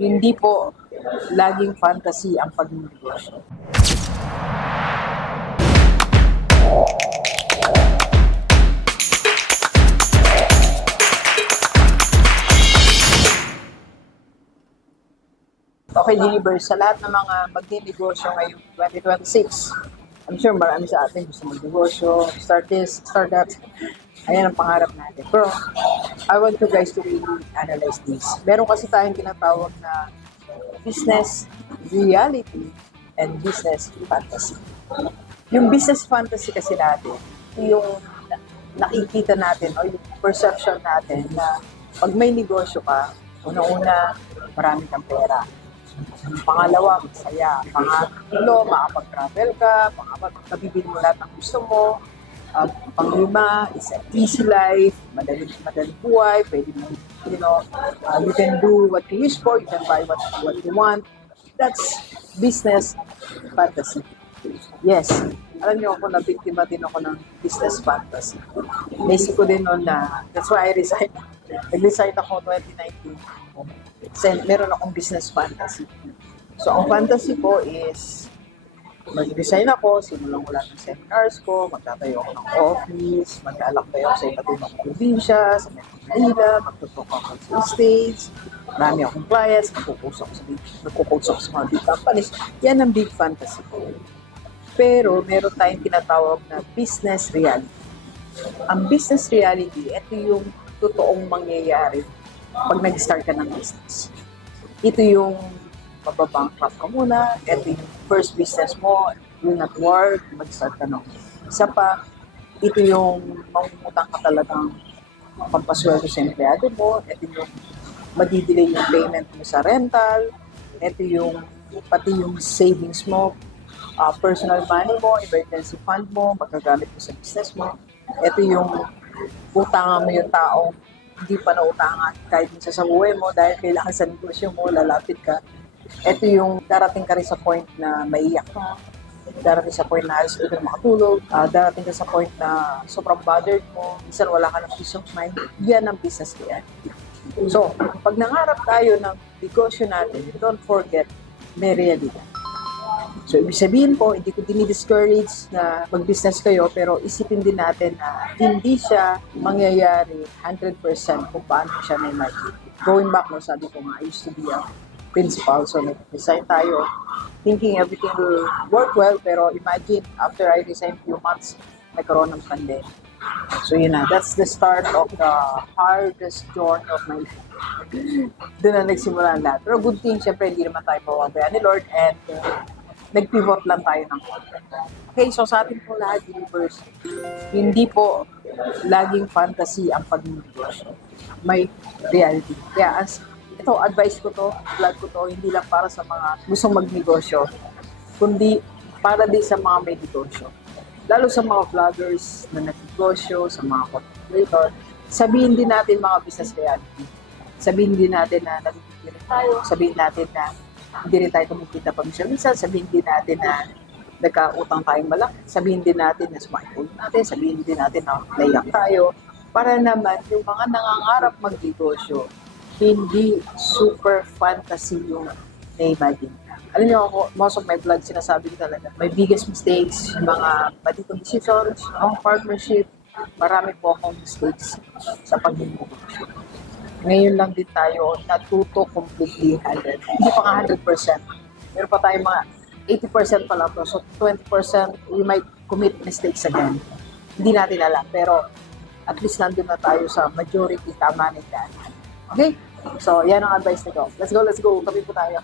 Hindi po laging fantasy ang pagnegosyo. Okay, Universe, sa lahat ng mga magninegosyo ngayong 2026, I'm sure marami sa atin gusto magnegosyo, start this, start that. Ayan ang pangarap natin. Pero, I want you guys to really analyze this. Meron kasi tayong tinatawag na business reality and business fantasy. Yung business fantasy kasi natin, yung nakikita natin o yung perception natin na pag may negosyo ka, una-una, marami kang pera. Pangalawa, masaya. Pangatlo, makapag-travel ka. Pangapat, mabibili mo lahat ng gusto mo. Panglima, is an easy life, madaling buhay, pwede mo, you can do what you wish for, you can buy what you want. That's business fantasy. Yes, alam niyo ako, nabiktima din ako ng business fantasy. Naisip ko din noon na, that's why I resigned. Nag-resign ako 2019. Meron akong business fantasy. So, ang fantasy ko is, mag-resign ako, simulan ko lahat ng seminars ko, magtatayo ako ng office, mag-alakbay ako sa iba't ibang probinsya, sa Manila, magtutok ako sa stage, marami akong clients, nagkukoach ako sa mga big companies. Yan ang big fantasy ko. Pero, meron tayong tinatawag na business reality. Ang business reality, ito yung totoong mangyayari pag nag-start ka ng business. Ito yung mababankrupt ka muna, ito yung first business mo, yung not work, mag-start ka ng isa pa. Ito yung mangungutang ka talagang pampasweldo sa empleyado mo, ito yung madidelay yung payment mo sa rental, ito yung pati yung savings mo, personal money mo, emergency fund mo, magagamit mo sa business mo. Ito yung utangan mo yung taong hindi pa nautangan kahit minsan sa buhay mo dahil kailangan sa negosyo mo, lalapit ka. Ito yung darating ka rin sa point na maiyak ka, darating sa point na alis ka na makatulog, darating ka sa point na sobrang bothered mo, minsan wala ka ng peace of mind. Yan ang business reality. So, pag nangarap tayo ng negosyo natin, don't forget, may reality. So, ibig sabihin po, hindi ko dinidiscourage na mag-business kayo, pero isipin din natin na hindi siya mangyayari 100% kung paano siya may market. Going back, no, sabi ko nga, I used to be a principal, so nag-resign tayo, thinking everything will work well, pero imagine, after I resigned few months, nagkaroon ng pandemic. So yun na, that's the start of the hardest journey of my life. Doon na nagsimula ang lahat. Pero good thing, syempre, hindi naman tayo pawabayan ni Lord, and nag-pivot lang tayo ng konti. Okay, so sa ating po lahat, Universe, hindi po laging fantasy ang pagnegosyo. May reality. Kaya ito, advice ko to, vlog ko to, hindi lang para sa mga gustong magnegosyo, kundi para din sa mga may negosyo. Lalo sa mga vloggers na nagnegosyo, sa mga content creator, sabihin din natin mga business reality. Sabihin din natin na nagtitira tayo, sabihin natin na hindi rin tayo kumikita pa minsan, sabihin din natin na nagkautang tayong malaki, sabihin din natin na sumakit natin, sabihin din natin na naiyak tayo, para naman yung mga nangangarap magnegosyo, hindi super fantasy yung na-imagine. Alam niyo ako, most of my vlog sinasabi ko talaga, my biggest mistakes, mga baditong decisions, wrong partnership, marami po akong mistakes sa pagnegosyo. Ngayon lang din tayo natuto completely 100. Hindi pa nga 100%. Meron pa tayong mga 80% pa lang to. So 20% we might commit mistakes again. Hindi natin alam. Pero at least nandun na tayo sa majority, tama na yan. Okay? So yan ang advice nito. Let's go. Kami po tayo.